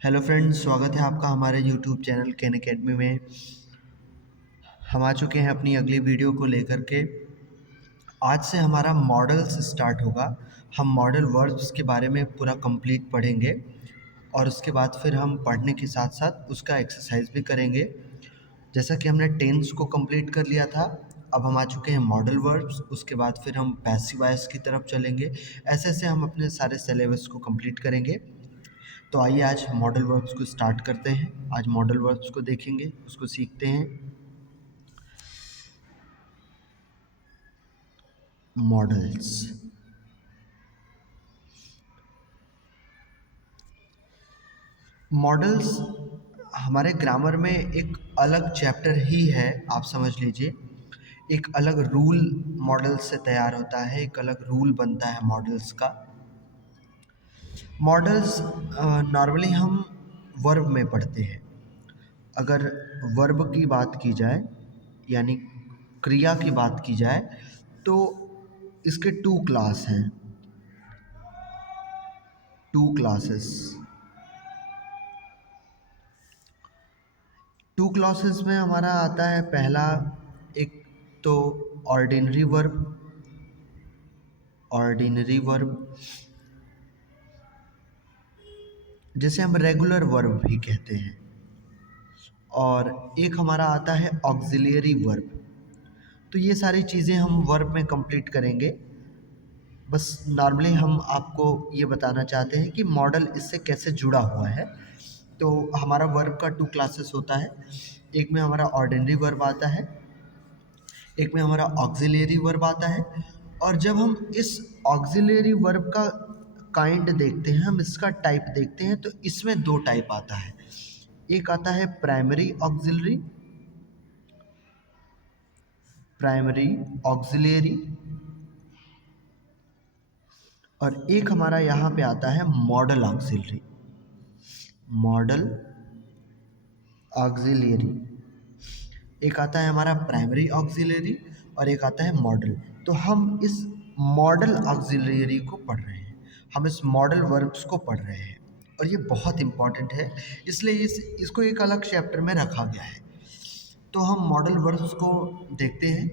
Hello friends, स्वागत है आपका हमारे यूट्यूब चैनल कैन अकेडमी में। हम आ चुके हैं अपनी अगली वीडियो को लेकर के। आज से हमारा मॉडल्स स्टार्ट होगा। हम मॉडल वर्ब्स के बारे में पूरा कंप्लीट पढ़ेंगे और उसके बाद फिर हम पढ़ने के साथ साथ उसका एक्सरसाइज भी करेंगे। जैसा कि हमने टेंस को कंप्लीट कर लिया था, अब हम आ चुके हैं मॉडल वर्ब्स। उसके बाद फिर हम पैसिव वॉइस की तरफ चलेंगे। ऐसे ऐसे हम अपने सारे सिलेबस को कंप्लीट करेंगे। तो आइए आज मॉडल वर्ब्स को स्टार्ट करते हैं। आज मॉडल वर्ब्स को देखेंगे, उसको सीखते हैं। मॉडल्स। मॉडल्स हमारे ग्रामर में एक अलग चैप्टर ही है, आप समझ लीजिए। एक अलग रूल मॉडल से तैयार होता है, एक अलग रूल बनता है मॉडल्स का। मॉडल्स नॉर्मली हम वर्ब में पढ़ते हैं। अगर वर्ब की बात की जाए, यानी क्रिया की बात की जाए, तो इसके टू क्लास हैं, टू क्लासेस। टू क्लासेस में हमारा आता है पहला, एक तो ऑर्डिनरी वर्ब। ऑर्डिनरी वर्ब जिसे हम रेगुलर वर्ब भी कहते हैं। और एक हमारा आता है ऑक्सिलियरी वर्ब। तो ये सारी चीज़ें हम वर्ब में कंप्लीट करेंगे। बस नॉर्मली हम आपको ये बताना चाहते हैं कि मॉडल इससे कैसे जुड़ा हुआ है। तो हमारा वर्ब का टू क्लासेस होता है। एक में हमारा ऑर्डिनरी वर्ब आता है, एक में हमारा ऑक्सिलियरी वर्ब आता है। और जब हम इस ऑक्सिलियरी वर्ब का काइंड देखते हैं, हम इसका टाइप देखते हैं, तो इसमें दो टाइप आता है। एक आता है प्राइमरी ऑक्सिलरी, प्राइमरी ऑक्सिलियरी, और एक हमारा यहाँ पे आता है मॉडल ऑक्सिलरी, मॉडल ऑक्सिलियरी। एक आता है हमारा प्राइमरी ऑक्सिलरी और एक आता है मॉडल। तो हम इस मॉडल ऑक्सिलरी को पढ़ रहे हैं, हम इस मॉडल वर्ब्स को पढ़ रहे हैं, और ये बहुत इंपॉर्टेंट है, इसलिए इसको एक अलग चैप्टर में रखा गया है। तो हम मॉडल वर्ब्स को देखते हैं,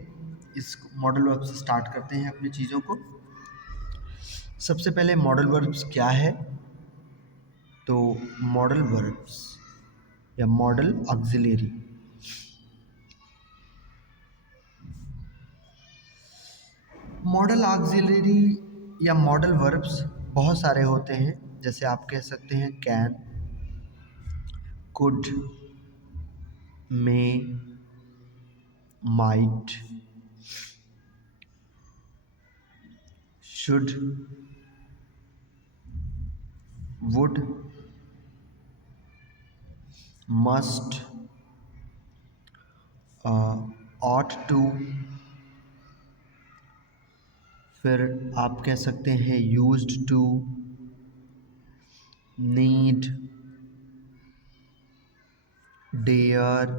इस मॉडल वर्ब्स से स्टार्ट करते हैं अपनी चीज़ों को। सबसे पहले मॉडल वर्ब्स क्या है? तो मॉडल वर्ब्स या मॉडल ऑक्सिलरी, मॉडल ऑक्सिलरी या मॉडल वर्ब्स बहुत सारे होते हैं। जैसे आप कह सकते हैं can, could, may, might, should, would, must, ought to. फिर आप कह सकते हैं used to, need, dare,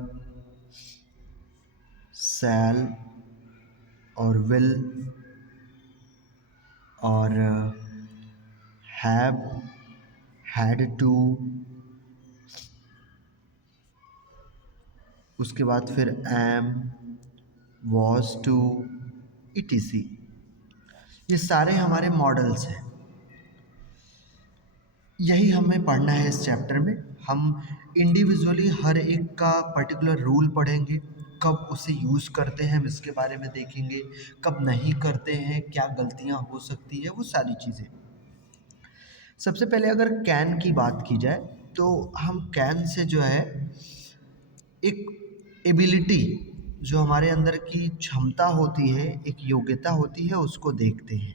shall और विल, और हैव, हैड टू। उसके बाद फिर एम, वॉज टू, etc। ये सारे हमारे मॉडल्स हैं। यही हमें पढ़ना है इस चैप्टर में। हम इंडिविजुअली हर एक का पर्टिकुलर रूल पढ़ेंगे, कब उसे यूज़ करते हैं हम इसके बारे में देखेंगे, कब नहीं करते हैं, क्या गलतियां हो सकती है, वो सारी चीज़ें। सबसे पहले अगर कैन की बात की जाए, तो हम कैन से जो है एक एबिलिटी, जो हमारे अंदर की क्षमता होती है, एक योग्यता होती है, उसको देखते हैं।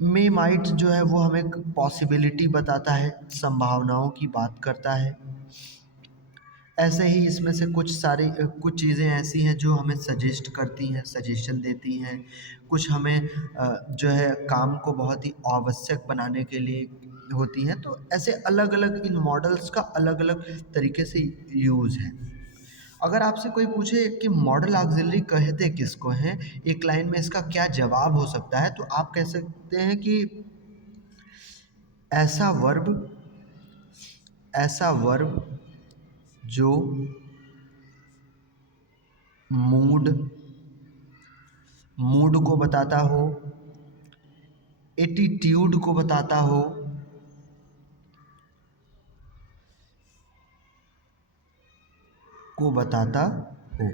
मे माइट जो है वो हमें पॉसिबिलिटी बताता है, संभावनाओं की बात करता है। ऐसे ही इसमें से कुछ चीज़ें ऐसी हैं जो हमें सजेस्ट करती हैं, सजेशन देती हैं। कुछ हमें जो है काम को बहुत ही आवश्यक बनाने के लिए होती हैं। तो ऐसे अलग अलग इन मॉडल्स का अलग अलग तरीके से यूज़ है। अगर आपसे कोई पूछे कि मॉडल ऑक्सिलरी कहते किसको हैं, एक लाइन में इसका क्या जवाब हो सकता है, तो आप कह सकते हैं कि ऐसा वर्ब ऐसा वर्ब जो मूड मूड को बताता हो, एटीट्यूड को बताता हो, को बताता हो,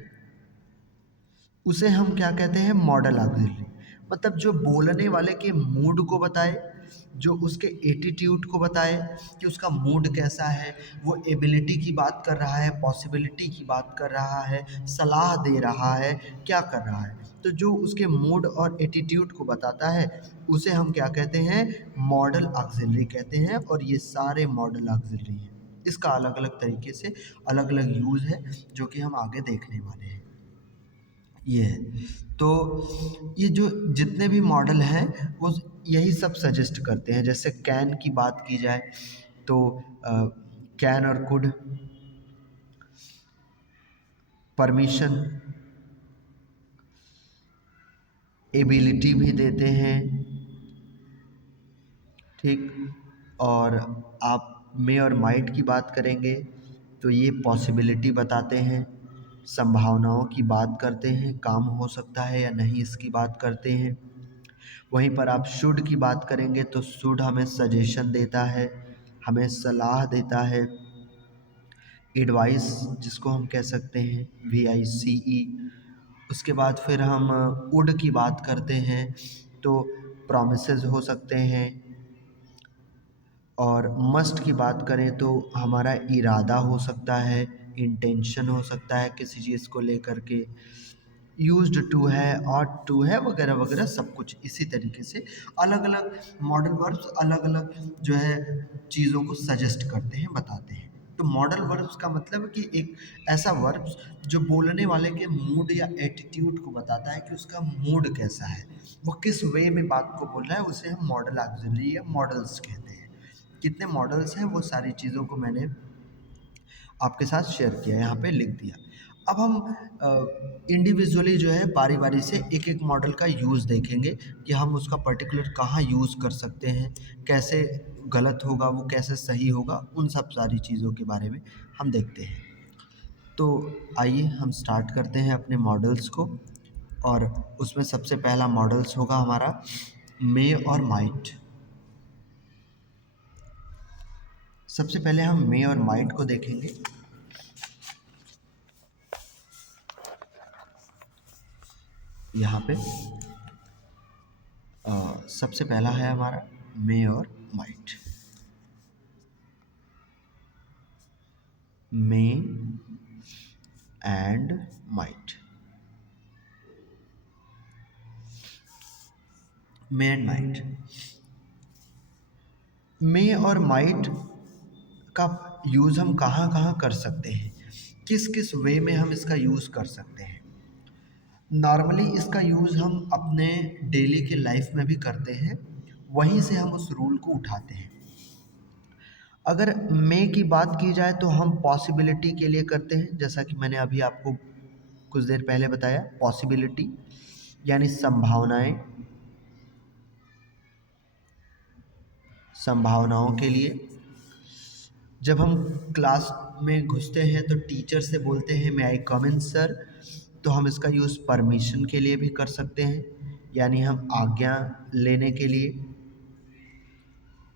उसे हम क्या कहते हैं? Model auxiliary. मतलब जो बोलने वाले के मूड को बताए, जो उसके एटीट्यूड को बताए कि उसका मूड कैसा है, वो एबिलिटी की बात कर रहा है, पॉसिबिलिटी की बात कर रहा है, सलाह दे रहा है, क्या कर रहा है। तो जो उसके मूड और एटीट्यूड को बताता है उसे हम क्या कहते हैं? मॉडल ऑक्सिलरी कहते हैं। और ये सारे मॉडल ऑक्सिलरी हैं। इसका अलग अलग तरीके से अलग अलग यूज़ है जो कि हम आगे देखने वाले हैं। ये है। तो ये जो जितने भी मॉडल हैं वो यही सब सजेस्ट करते हैं। जैसे कैन की बात की जाए तो कैन और कुड, परमिशन, एबिलिटी भी देते हैं, ठीक। और आप मे और माइट की बात करेंगे तो ये पॉसिबिलिटी बताते हैं, संभावनाओं की बात करते हैं, काम हो सकता है या नहीं इसकी बात करते हैं। वहीं पर आप शुड की बात करेंगे तो शुड हमें सजेशन देता है, हमें सलाह देता है। एडवाइस जिसको हम कह सकते हैं, VICE। उसके बाद फिर हम वुड की बात करते हैं तो प्रॉमिसेस हो सकते हैं। और मस्ट की बात करें तो हमारा इरादा हो सकता है, इंटेंशन हो सकता है किसी चीज़ को लेकर के। यूज्ड टू है, ऑट टू है, वगैरह वगैरह सब कुछ इसी तरीके से अलग अलग मॉडल वर्ब्स अलग अलग जो है चीज़ों को सजेस्ट करते हैं, बताते हैं। तो मॉडल वर्ब्स का मतलब है कि एक ऐसा वर्ब्स जो बोलने वाले के मूड या एटीट्यूड को बताता है कि उसका मूड कैसा है, वो किस वे में बात को बोल रहा है, उसे हम मॉडल ऑक्सिलरी या मॉडल्स कहते हैं। कितने मॉडल्स हैं वो सारी चीज़ों को मैंने आपके साथ शेयर किया, यहाँ पे लिख दिया। अब हम इंडिविजुअली जो है बारी बारी से एक एक मॉडल का यूज़ देखेंगे कि हम उसका पर्टिकुलर कहाँ यूज़ कर सकते हैं, कैसे गलत होगा वो, कैसे सही होगा, उन सब सारी चीज़ों के बारे में हम देखते हैं। तो आइए हम स्टार्ट करते हैं अपने मॉडल्स को। और उसमें सबसे पहला मॉडल्स होगा हमारा मे और माइट। सबसे पहले हम मे और माइट को देखेंगे। यहाँ पे सबसे पहला है हमारा मे और might. May and might, may and might. May और माइट का यूज़ हम कहाँ कहाँ कर सकते हैं, किस किस वे में हम इसका यूज़ कर सकते हैं। नॉर्मली इसका यूज़ हम अपने डेली के लाइफ में भी करते हैं, वहीं से हम उस रूल को उठाते हैं। अगर मे की बात की जाए तो हम पॉसिबिलिटी के लिए करते हैं, जैसा कि मैंने अभी आपको कुछ देर पहले बताया। पॉसिबिलिटी यानी संभावनाएं, संभावनाओं के लिए। जब हम क्लास में घुसते हैं तो टीचर से बोलते हैं मे आई कम इन सर, तो हम इसका यूज़ परमिशन के लिए भी कर सकते हैं, यानी हम आज्ञा लेने के लिए,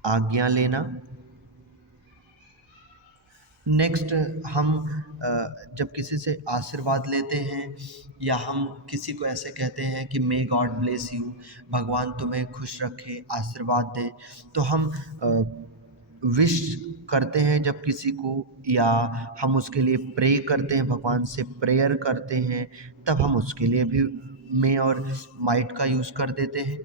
आज्ञा लेना। नेक्स्ट हम जब किसी से आशीर्वाद लेते हैं या हम किसी को ऐसे कहते हैं कि मे गॉड ब्लेस यू, भगवान तुम्हें खुश रखे, आशीर्वाद दे, तो हम विश करते हैं जब किसी को, या हम उसके लिए प्रे करते हैं, भगवान से प्रेयर करते हैं, तब हम उसके लिए भी मे और माइट का यूज़ कर देते हैं।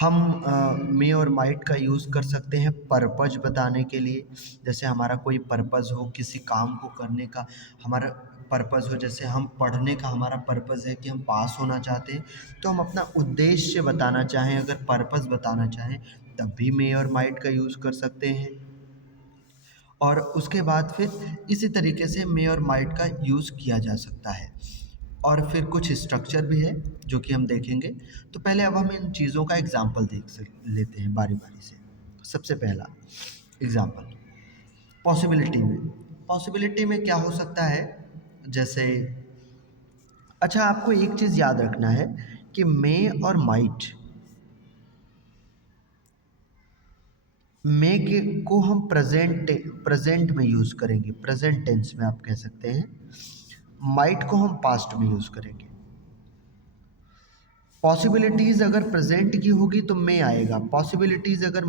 हम मे और माइट का यूज़ कर सकते हैं पर्पज़ बताने के लिए। जैसे हमारा कोई पर्पज़ हो किसी काम को करने का, हमारा पर्पज़ हो, जैसे हम पढ़ने का हमारा पर्पज़ है कि हम पास होना चाहते हैं, तो हम अपना उद्देश्य बताना चाहें, अगर पर्पज़ बताना चाहें, तब भी मे और माइट का यूज़ कर सकते हैं। और उसके बाद फिर इसी तरीके से मे और माइट का यूज़ किया जा सकता है। और फिर कुछ स्ट्रक्चर भी है जो कि हम देखेंगे। तो पहले अब हम इन चीज़ों का एग्जाम्पल लेते हैं बारी बारी से। सबसे पहला एग्जाम्पल, पॉसिबिलिटी में क्या हो सकता है, जैसे अच्छा आपको एक चीज़ याद रखना है कि मे और माइट, मे के को हम प्रेजेंट में यूज़ करेंगे, प्रेजेंट टेंस में आप कह सकते हैं, माइट को हम पास्ट में यूज़ करेंगे। पॉसिबिलिटीज़ अगर प्रेजेंट की होगी तो मे आएगा, पॉसिबिलिटीज़ अगर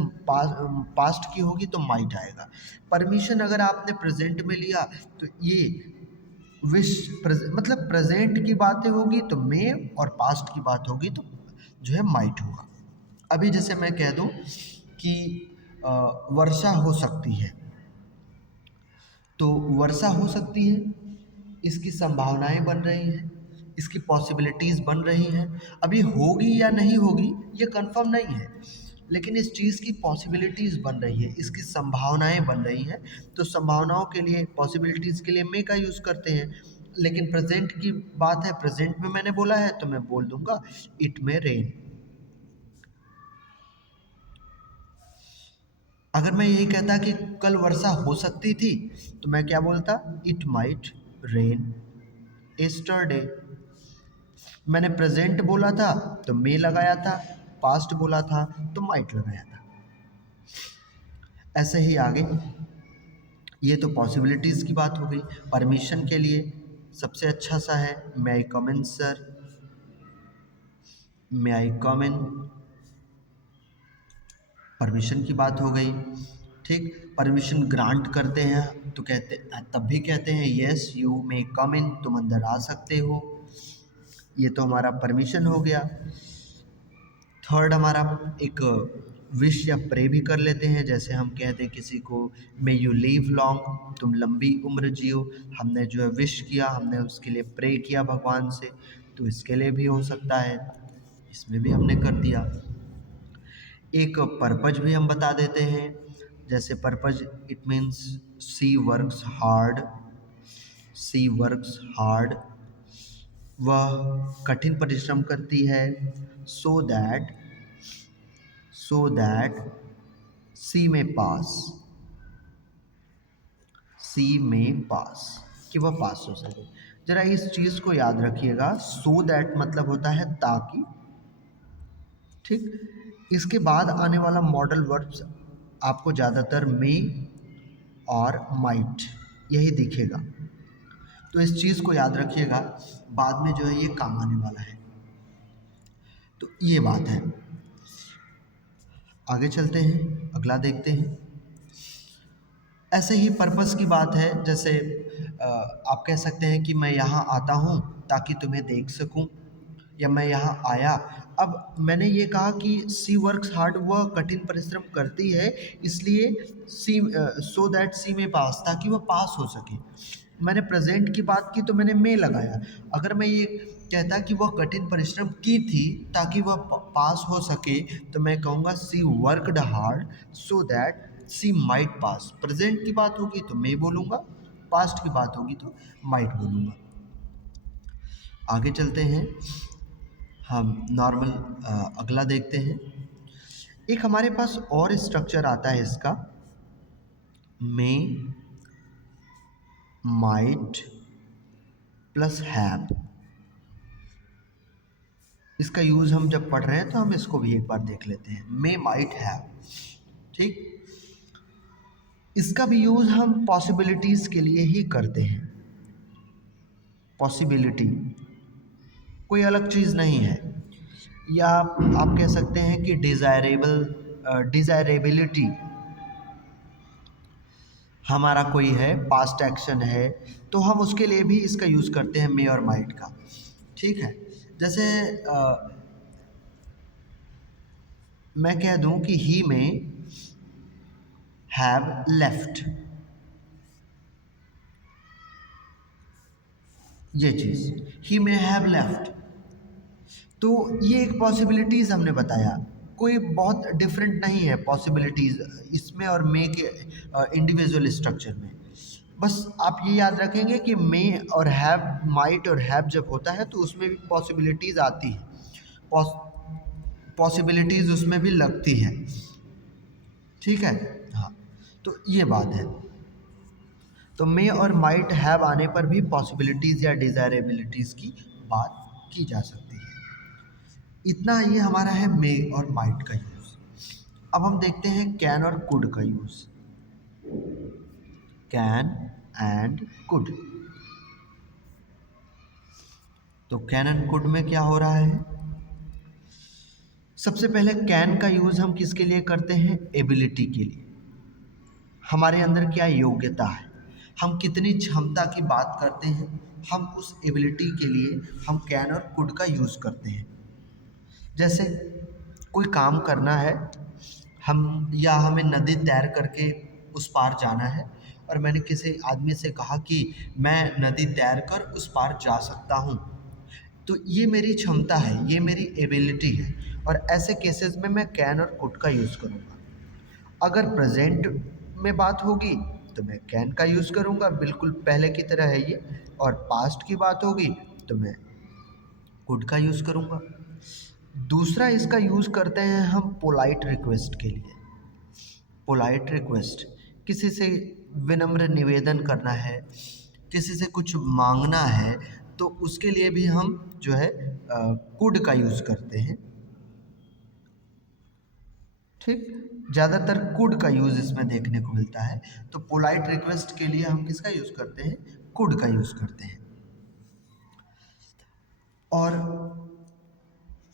पास्ट की होगी तो माइट आएगा। परमिशन अगर आपने प्रेजेंट में लिया तो ये मतलब प्रेजेंट की बातें होगी तो मे, और पास्ट की बात होगी तो जो है माइट होगा। अभी जैसे मैं कह दूं कि वर्षा हो सकती है, तो वर्षा हो सकती है, इसकी संभावनाएं बन रही हैं, इसकी पॉसिबिलिटीज़ बन रही हैं। अभी होगी या नहीं होगी ये कंफर्म नहीं है, लेकिन इस चीज़ की पॉसिबिलिटीज़ बन रही है, इसकी संभावनाएं बन रही हैं। तो संभावनाओं के लिए, पॉसिबिलिटीज़ के लिए मे का यूज़ करते हैं। लेकिन प्रेजेंट की बात है, प्रेजेंट में मैंने बोला है तो मैं बोल दूंगा इट मे रेन। अगर मैं यही कहता कि कल वर्षा हो सकती थी तो मैं क्या बोलता, इट माइट रेन यस्टरडे। मैंने प्रेजेंट बोला था तो मे लगाया था, पास्ट बोला था तो माइट लगाया था। ऐसे ही आगे, ये तो पॉसिबिलिटीज़ की बात हो गई। परमिशन के लिए सबसे अच्छा सा है मे आई कम इन सर, मे आई कम इन, परमिशन की बात हो गई। ठीक, परमिशन ग्रांट करते हैं तो कहते, तब भी कहते हैं यस यू मे कम इन, तुम अंदर आ सकते हो। ये तो हमारा परमिशन हो गया। थर्ड हमारा एक विश या प्रे भी कर लेते हैं, जैसे हम कहते हैं किसी को मे यू लिव लॉन्ग, तुम लंबी उम्र जियो। हमने जो है विश किया, हमने उसके लिए प्रे किया भगवान से, तो इसके लिए भी हो सकता है, इसमें भी हमने कर दिया। एक पर्पज भी हम बता देते हैं, जैसे purpose it means she works hard, she works hard, वह कठिन परिश्रम करती है। सो दैट सी में पास, सी में पास, कि वह पास हो सके। जरा इस चीज़ को याद रखिएगा, सो दैट मतलब होता है ताकि। ठीक, इसके बाद आने वाला मॉडल वर्ब्स आपको ज़्यादातर मे और माइट यही दिखेगा, तो इस चीज़ को याद रखिएगा, बाद में जो है ये काम आने वाला है। तो ये बात है। आगे चलते हैं, अगला देखते हैं। ऐसे ही पर्पस की बात है, जैसे आप कह सकते हैं कि मैं यहाँ आता हूँ ताकि तुम्हें देख सकूँ, या मैं यहाँ आया। अब मैंने ये कहा कि सी वर्क्स हार्ड, वह कठिन परिश्रम करती है, इसलिए सी, सो दैट सी में पास, ताकि वह पास हो सके। मैंने प्रेजेंट की बात की तो मैंने में लगाया। अगर मैं ये कहता कि वह कठिन परिश्रम की थी ताकि वह पास हो सके, तो मैं कहूँगा she worked hard so that she might pass. Present की बात होगी तो मैं बोलूँगा, पास्ट की बात होगी तो माइट बोलूँगा। आगे चलते हैं, हम नॉर्मल अगला देखते हैं। एक हमारे पास और स्ट्रक्चर आता है इसका, मे माइट प्लस हैव। इसका यूज़ हम जब पढ़ रहे हैं तो हम इसको भी एक बार देख लेते हैं, मे माइट हैव। ठीक, इसका भी यूज़ हम पॉसिबिलिटीज़ के लिए ही करते हैं। पॉसिबिलिटी कोई अलग चीज़ नहीं है, या आप कह सकते हैं कि डिज़ायरेबिलिटी हमारा कोई है, पास्ट एक्शन है, तो हम उसके लिए भी इसका यूज़ करते हैं मे और माइट का। ठीक है, जैसे मैं कह दूं कि ही में हैव लेफ्ट, ये चीज़ ही में हैव लेफ्ट, तो ये एक पॉसिबिलिटीज़ हमने बताया, कोई बहुत डिफरेंट नहीं है पॉसिबिलिटीज़ इसमें और मे के इंडिविजुअल स्ट्रक्चर में। बस आप ये याद रखेंगे कि मे और हैव, माइट और हैव जब होता है तो उसमें भी पॉसिबिलिटीज़ आती है, पॉसिबिलिटीज़ उसमें भी लगती है। ठीक है, हाँ। तो ये बात है। तो मे और माइट हैव आने पर भी पॉसिबिलिटीज़ या डिज़ायरेबिलिटीज़ की बात की जा सकती है। इतना ये हमारा है मे और माइट का यूज़। अब हम देखते हैं कैन और कुड का यूज़। Can and could. तो कैन एंड कुड में क्या हो रहा है? सबसे पहले कैन का यूज़ हम किसके लिए करते हैं? एबिलिटी के लिए। हमारे अंदर क्या योग्यता है, हम कितनी क्षमता की बात करते हैं, हम उस एबिलिटी के लिए हम कैन और कुड का यूज़ करते हैं। जैसे कोई काम करना है, हमें नदी तैर करके उस पार जाना है, और मैंने किसी आदमी से कहा कि मैं नदी तैर कर उस पार जा सकता हूँ, तो ये मेरी क्षमता है, ये मेरी एबिलिटी है, और ऐसे केसेस में मैं कैन और कुड का यूज़ करूँगा। अगर प्रेजेंट में बात होगी तो मैं कैन का यूज़ करूँगा, बिल्कुल पहले की तरह है ये, और पास्ट की बात होगी तो मैं कुड का यूज़ करूँगा। दूसरा इसका यूज़ करते हैं हम पोलाइट रिक्वेस्ट के लिए। पोलाइट रिक्वेस्ट, किसी से विनम्र निवेदन करना है, किसी से कुछ मांगना है, तो उसके लिए भी हम जो है कुड का यूज़ करते हैं। ठीक, ज़्यादातर कुड का यूज़ इसमें देखने को मिलता है। तो पोलाइट रिक्वेस्ट के लिए हम किसका यूज़ करते हैं? कुड का यूज़ करते हैं। और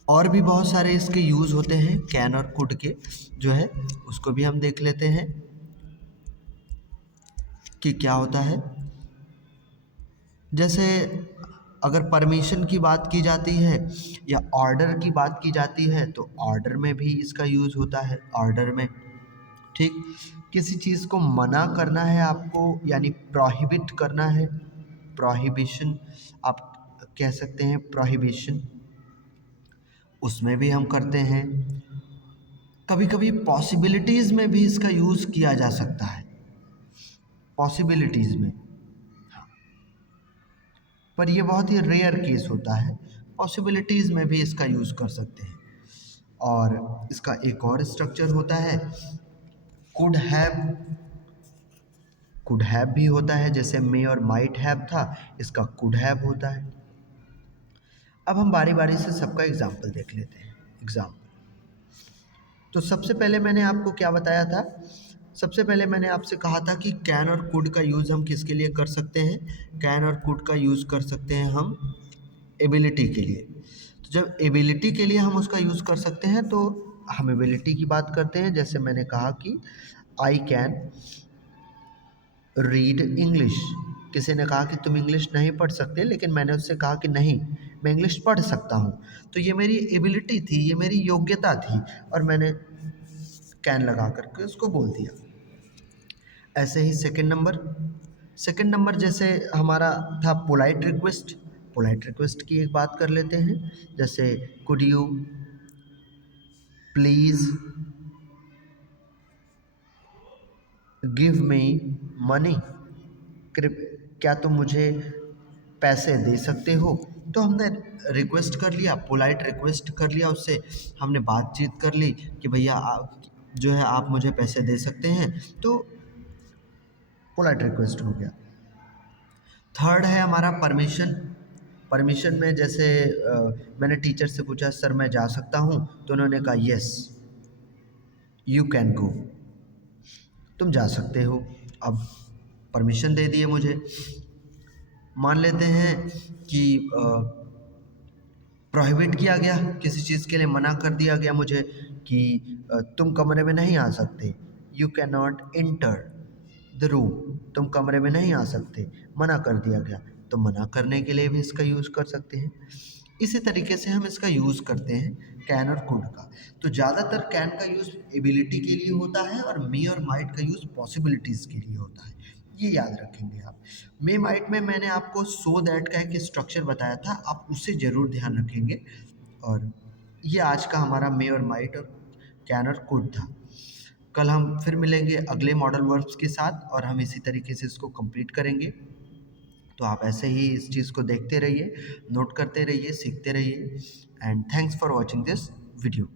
और भी बहुत सारे इसके यूज़ होते हैं कैन और कुड के, जो है उसको भी हम देख लेते हैं कि क्या होता है। जैसे अगर परमिशन की बात की जाती है या ऑर्डर की बात की जाती है, तो ऑर्डर में भी इसका यूज़ होता है, ऑर्डर में। ठीक, किसी चीज़ को मना करना है आपको, यानी प्रोहिबिट करना है, प्रोहिबिशन आप कह सकते हैं, प्रोहिबिशन, उसमें भी हम करते हैं। कभी कभी पॉसिबिलिटीज़ में भी इसका यूज़ किया जा सकता है, पॉसिबिलिटीज़ में, पर ये बहुत ही रेयर केस होता है। पॉसिबिलिटीज़ में भी इसका यूज़ कर सकते हैं। और इसका एक और स्ट्रक्चर होता है, कुड हैव। कुड हैव भी होता है, जैसे मे और माइट हैव था, इसका कुड हैव होता है। अब हम बारी बारी से सबका एग्जाम्पल देख लेते हैं। एग्जाम्पल, तो सबसे पहले मैंने आपको क्या बताया था? सबसे पहले मैंने आपसे कहा था कि कैन और कुड का यूज़ हम किसके लिए कर सकते हैं? कैन और कुड का यूज़ कर सकते हैं हम एबिलिटी के लिए। तो जब एबिलिटी के लिए हम उसका यूज़ कर सकते हैं, तो हम एबिलिटी की बात करते हैं। जैसे मैंने कहा कि आई कैन रीड इंग्लिश। किसी ने कहा कि तुम इंग्लिश नहीं पढ़ सकते, लेकिन मैंने उससे कहा कि नहीं, मैं इंग्लिश पढ़ सकता हूँ। तो ये मेरी एबिलिटी थी, ये मेरी योग्यता थी, और मैंने कैन लगा करके उसको बोल दिया। ऐसे ही सेकंड नंबर जैसे हमारा था पोलाइट रिक्वेस्ट। पोलाइट रिक्वेस्ट की एक बात कर लेते हैं, जैसे could you please give me money. क्या तुम मुझे पैसे दे सकते हो? तो हमने रिक्वेस्ट कर लिया, पोलाइट रिक्वेस्ट कर लिया उससे, हमने बातचीत कर ली कि भैया आप जो है आप मुझे पैसे दे सकते हैं, तो पोलाइट रिक्वेस्ट हो गया। थर्ड है हमारा परमिशन। परमिशन में जैसे मैंने टीचर से पूछा, सर मैं जा सकता हूँ? तो उन्होंने कहा यस यू कैन गो, तुम जा सकते हो। अब परमिशन दे दिए मुझे। मान लेते हैं कि प्रोहिबिट किया गया, किसी चीज़ के लिए मना कर दिया गया मुझे कि तुम कमरे में नहीं आ सकते, you can not enter the room, तुम कमरे में नहीं आ सकते, मना कर दिया गया, तो मना करने के लिए भी इसका यूज़ कर सकते हैं। इसी तरीके से हम इसका यूज़ करते हैं कैन और कुड का। तो ज़्यादातर कैन का यूज़ एबिलिटी के लिए होता है, और मे और माइट का यूज़ पॉसिबिलिटीज़ के लिए होता है। ये याद रखेंगे आप। मे माइट में मैंने आपको सो दैट का एक स्ट्रक्चर बताया था, आप उसे ज़रूर ध्यान रखेंगे। और ये आज का हमारा मे और माइट और कैन और कुड था। कल हम फिर मिलेंगे अगले मॉडल वर्ब्स के साथ, और हम इसी तरीके से इसको कंप्लीट करेंगे। तो आप ऐसे ही इस चीज़ को देखते रहिए, नोट करते रहिए, सीखते रहिए, and thanks for watching this video.